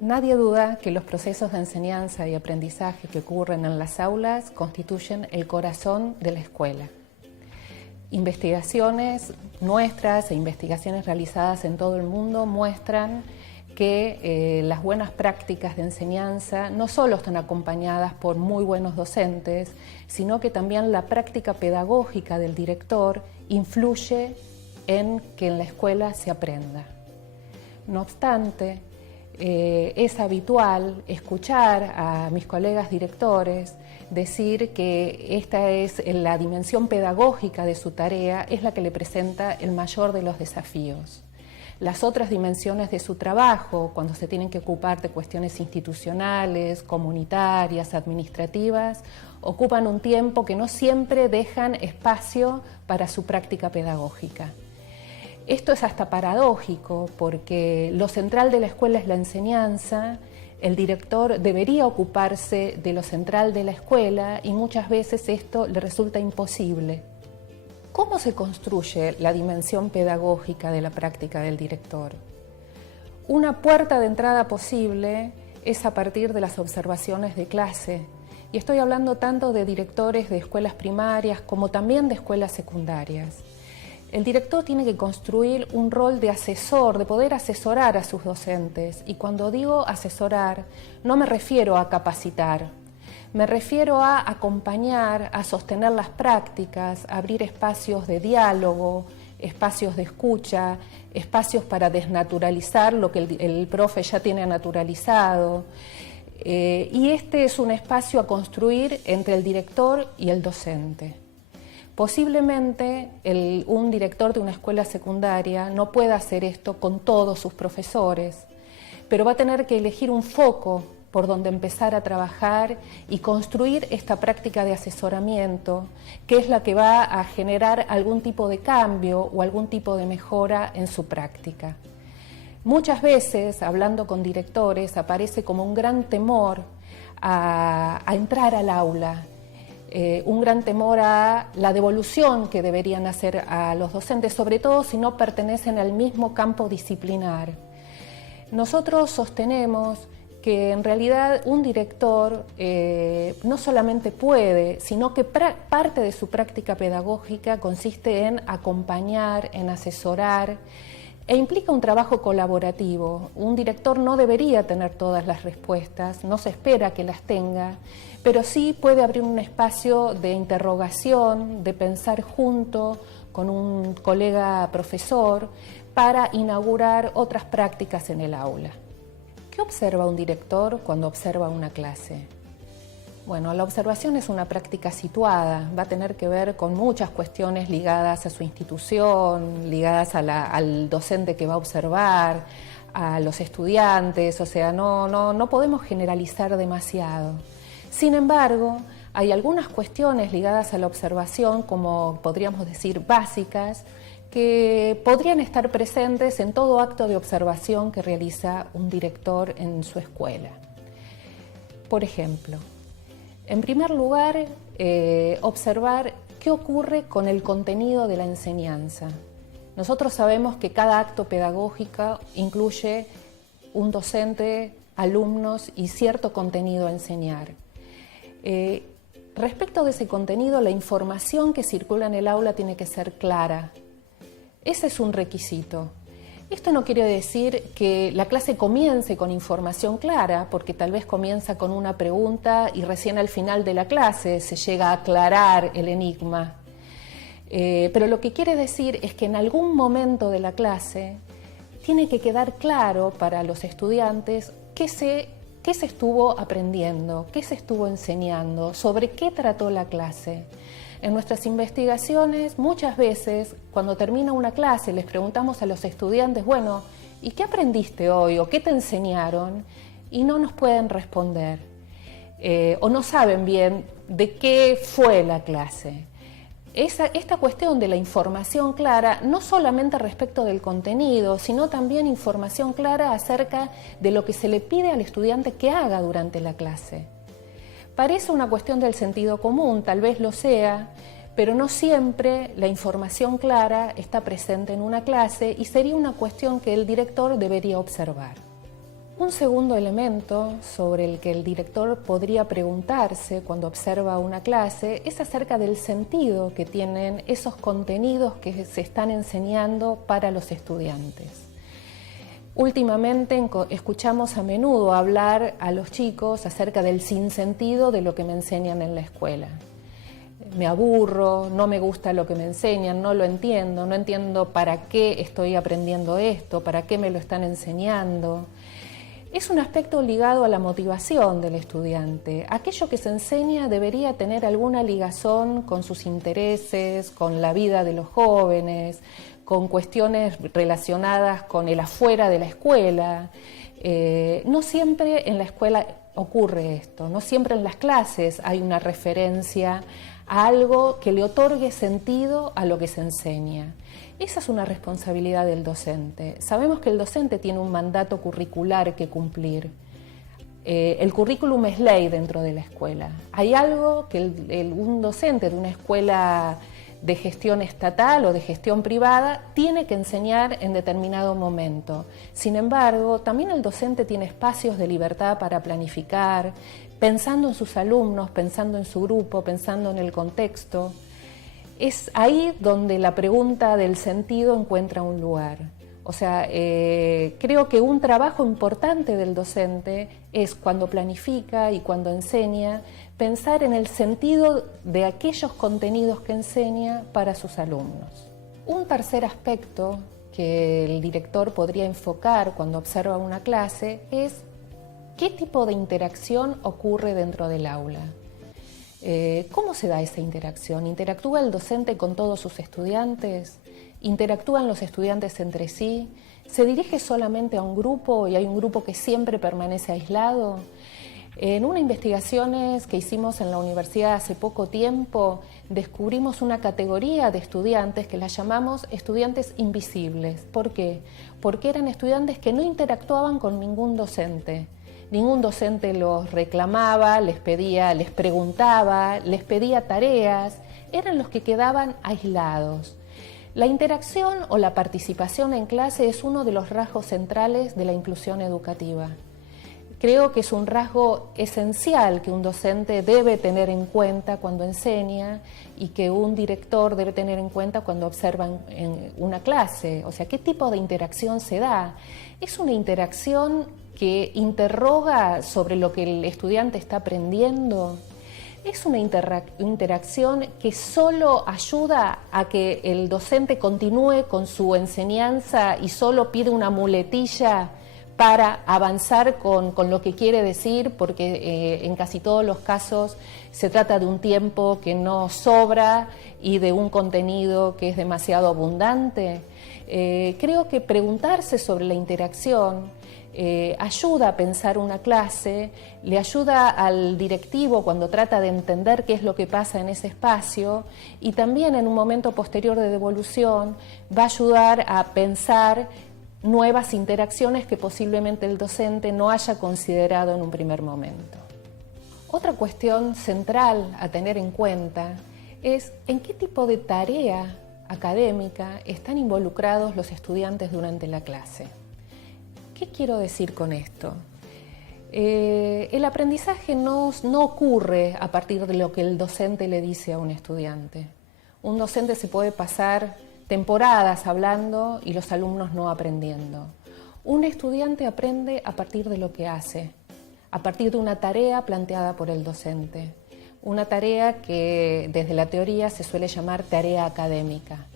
Nadie duda que los procesos de enseñanza y aprendizaje que ocurren en las aulas constituyen el corazón de la escuela. Investigaciones nuestras e investigaciones realizadas en todo el mundo muestran que las buenas prácticas de enseñanza no solo están acompañadas por muy buenos docentes, sino que también la práctica pedagógica del director influye en que en la escuela se aprenda. No obstante, es habitual escuchar a mis colegas directores decir que esta es la dimensión pedagógica de su tarea, es la que le presenta el mayor de los desafíos. Las otras dimensiones de su trabajo, cuando se tienen que ocupar de cuestiones institucionales, comunitarias, administrativas, ocupan un tiempo que no siempre dejan espacio para su práctica pedagógica. Esto es hasta paradójico porque lo central de la escuela es la enseñanza, el director debería ocuparse de lo central de la escuela y muchas veces esto le resulta imposible. ¿Cómo se construye la dimensión pedagógica de la práctica del director? Una puerta de entrada posible es a partir de las observaciones de clase, y estoy hablando tanto de directores de escuelas primarias como también de escuelas secundarias. El director tiene que construir un rol de asesor, de poder asesorar a sus docentes. Y cuando digo asesorar, no me refiero a capacitar, me refiero a acompañar, a sostener las prácticas, a abrir espacios de diálogo, espacios de escucha, espacios para desnaturalizar lo que el profe ya tiene naturalizado. Y este es un espacio a construir entre el director y el docente. Posiblemente un director de una escuela secundaria no pueda hacer esto con todos sus profesores, pero va a tener que elegir un foco por donde empezar a trabajar y construir esta práctica de asesoramiento, que es la que va a generar algún tipo de cambio o algún tipo de mejora en su práctica. Muchas veces, hablando con directores, aparece como un gran temor a entrar al aula, un gran temor a la devolución que deberían hacer a los docentes, sobre todo si no pertenecen al mismo campo disciplinar. Nosotros sostenemos que en realidad un director no solamente puede, sino que parte de su práctica pedagógica consiste en acompañar, en asesorar, e implica un trabajo colaborativo. Un director no debería tener todas las respuestas, no se espera que las tenga, pero sí puede abrir un espacio de interrogación, de pensar junto con un colega profesor para inaugurar otras prácticas en el aula. ¿Qué observa un director cuando observa una clase? Bueno, la observación es una práctica situada, va a tener que ver con muchas cuestiones ligadas a su institución, ligadas al docente que va a observar, a los estudiantes, o sea, no podemos generalizar demasiado. Sin embargo, hay algunas cuestiones ligadas a la observación, como podríamos decir básicas, que podrían estar presentes en todo acto de observación que realiza un director en su escuela. Por ejemplo, en primer lugar, observar qué ocurre con el contenido de la enseñanza. Nosotros sabemos que cada acto pedagógico incluye un docente, alumnos y cierto contenido a enseñar. Respecto de ese contenido, la información que circula en el aula tiene que ser clara. Ese es un requisito. Esto no quiere decir que la clase comience con información clara, porque tal vez comienza con una pregunta y recién al final de la clase se llega a aclarar el enigma. Pero lo que quiere decir es que en algún momento de la clase tiene que quedar claro para los estudiantes qué se estuvo aprendiendo, qué se estuvo enseñando, sobre qué trató la clase. En nuestras investigaciones, muchas veces, cuando termina una clase, les preguntamos a los estudiantes, bueno, ¿y qué aprendiste hoy? ¿O qué te enseñaron? Y no nos pueden responder. O no saben bien de qué fue la clase. Esta cuestión de la información clara, no solamente respecto del contenido, sino también información clara acerca de lo que se le pide al estudiante que haga durante la clase. Parece una cuestión del sentido común, tal vez lo sea, pero no siempre la información clara está presente en una clase y sería una cuestión que el director debería observar. Un segundo elemento sobre el que el director podría preguntarse cuando observa una clase es acerca del sentido que tienen esos contenidos que se están enseñando para los estudiantes. Últimamente escuchamos a menudo hablar a los chicos acerca del sinsentido de lo que me enseñan en la escuela. Me aburro, no me gusta lo que me enseñan, no lo entiendo, no entiendo para qué estoy aprendiendo esto, para qué me lo están enseñando. Es un aspecto ligado a la motivación del estudiante. Aquello que se enseña debería tener alguna ligazón con sus intereses, con la vida de los jóvenes, con cuestiones relacionadas con el afuera de la escuela. No siempre en la escuela ocurre esto, no siempre en las clases hay una referencia a algo que le otorgue sentido a lo que se enseña. Esa es una responsabilidad del docente. Sabemos que el docente tiene un mandato curricular que cumplir. El currículum es ley dentro de la escuela. Hay algo que un docente de una escuela de gestión estatal o de gestión privada tiene que enseñar en determinado momento. Sin embargo, también el docente tiene espacios de libertad para planificar, pensando en sus alumnos, pensando en su grupo, pensando en el contexto. Es ahí donde la pregunta del sentido encuentra un lugar. O sea, creo que un trabajo importante del docente es cuando planifica y cuando enseña, pensar en el sentido de aquellos contenidos que enseña para sus alumnos. Un tercer aspecto que el director podría enfocar cuando observa una clase es qué tipo de interacción ocurre dentro del aula. ¿Cómo se da esa interacción? ¿Interactúa el docente con todos sus estudiantes? ¿Interactúan los estudiantes entre sí? ¿Se dirige solamente a un grupo y hay un grupo que siempre permanece aislado? En unas investigaciones que hicimos en la universidad hace poco tiempo, descubrimos una categoría de estudiantes que las llamamos estudiantes invisibles. ¿Por qué? Porque eran estudiantes que no interactuaban con ningún docente. Ningún docente los reclamaba, les preguntaba, les pedía tareas, eran los que quedaban aislados. La interacción o la participación en clase es uno de los rasgos centrales de la inclusión educativa. Creo que es un rasgo esencial que un docente debe tener en cuenta cuando enseña y que un director debe tener en cuenta cuando observa en una clase. O sea, ¿qué tipo de interacción se da? Es una interacción que interroga sobre lo que el estudiante está aprendiendo. Es una interacción que solo ayuda a que el docente continúe con su enseñanza y solo pide una muletilla para avanzar con lo que quiere decir, porque en casi todos los casos se trata de un tiempo que no sobra y de un contenido que es demasiado abundante. Creo que preguntarse sobre la interacción ayuda a pensar una clase, le ayuda al directivo cuando trata de entender qué es lo que pasa en ese espacio y también en un momento posterior de devolución va a ayudar a pensar nuevas interacciones que posiblemente el docente no haya considerado en un primer momento. Otra cuestión central a tener en cuenta es en qué tipo de tarea académica están involucrados los estudiantes durante la clase. ¿Qué quiero decir con esto? El aprendizaje no ocurre a partir de lo que el docente le dice a un estudiante. Un docente se puede pasar temporadas hablando y los alumnos no aprendiendo. Un estudiante aprende a partir de lo que hace, a partir de una tarea planteada por el docente. Una tarea que desde la teoría se suele llamar tarea académica.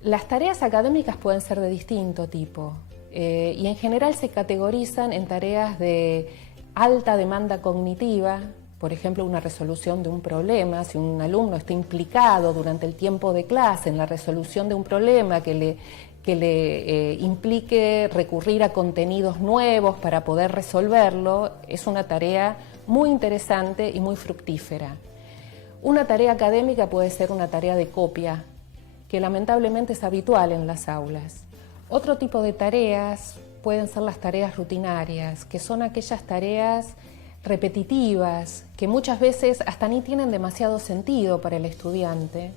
Las tareas académicas pueden ser de distinto tipo. Y en general se categorizan en tareas de alta demanda cognitiva, por ejemplo, una resolución de un problema. Si un alumno está implicado durante el tiempo de clase en la resolución de un problema que le implique recurrir a contenidos nuevos para poder resolverlo, es una tarea muy interesante y muy fructífera. Una tarea académica puede ser una tarea de copia, que lamentablemente es habitual en las aulas. Otro tipo de tareas pueden ser las tareas rutinarias, que son aquellas tareas repetitivas, que muchas veces hasta ni tienen demasiado sentido para el estudiante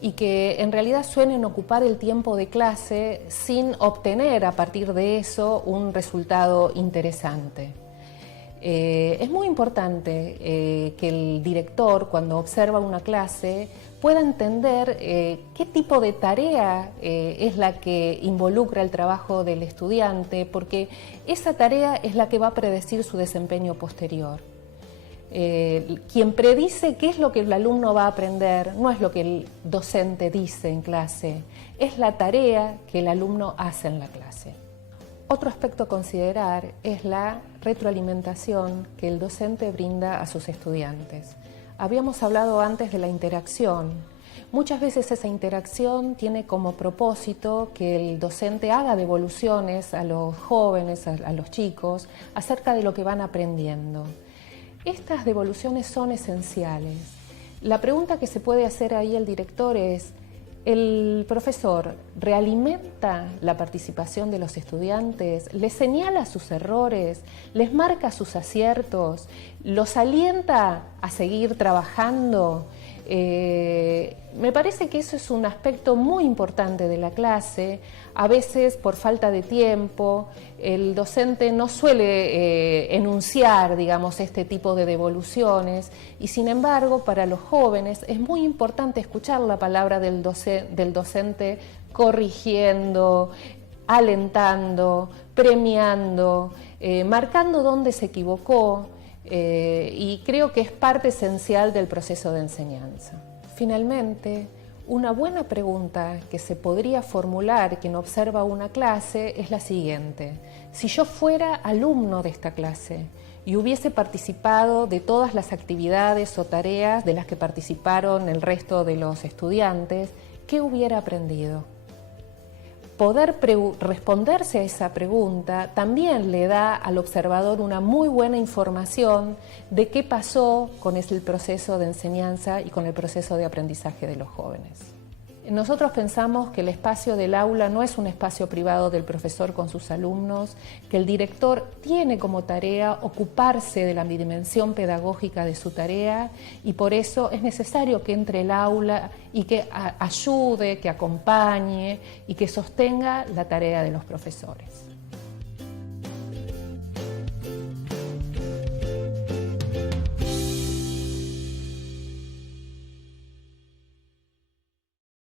y que en realidad suelen ocupar el tiempo de clase sin obtener a partir de eso un resultado interesante. Es muy importante que el director, cuando observa una clase, pueda entender qué tipo de tarea es la que involucra el trabajo del estudiante, porque esa tarea es la que va a predecir su desempeño posterior. Quien predice qué es lo que el alumno va a aprender no es lo que el docente dice en clase, es la tarea que el alumno hace en la clase. Otro aspecto a considerar es la retroalimentación que el docente brinda a sus estudiantes. Habíamos hablado antes de la interacción. Muchas veces esa interacción tiene como propósito que el docente haga devoluciones a los jóvenes, a los chicos, acerca de lo que van aprendiendo. Estas devoluciones son esenciales. La pregunta que se puede hacer ahí el director es: ¿el profesor realimenta la participación de los estudiantes? ¿Les señala sus errores? ¿Les marca sus aciertos? ¿Los alienta a seguir trabajando? Me parece que eso es un aspecto muy importante de la clase. A veces, por falta de tiempo, el docente no suele enunciar, digamos, este tipo de devoluciones, y sin embargo, para los jóvenes es muy importante escuchar la palabra del docente corrigiendo, alentando, premiando, marcando dónde se equivocó. Y creo que es parte esencial del proceso de enseñanza. Finalmente, una buena pregunta que se podría formular quien observa una clase es la siguiente: si yo fuera alumno de esta clase y hubiese participado de todas las actividades o tareas de las que participaron el resto de los estudiantes, ¿qué hubiera aprendido? Poder responderse a esa pregunta también le da al observador una muy buena información de qué pasó con el proceso de enseñanza y con el proceso de aprendizaje de los jóvenes. Nosotros pensamos que el espacio del aula no es un espacio privado del profesor con sus alumnos, que el director tiene como tarea ocuparse de la dimensión pedagógica de su tarea, y por eso es necesario que entre el aula y que ayude, que acompañe y que sostenga la tarea de los profesores.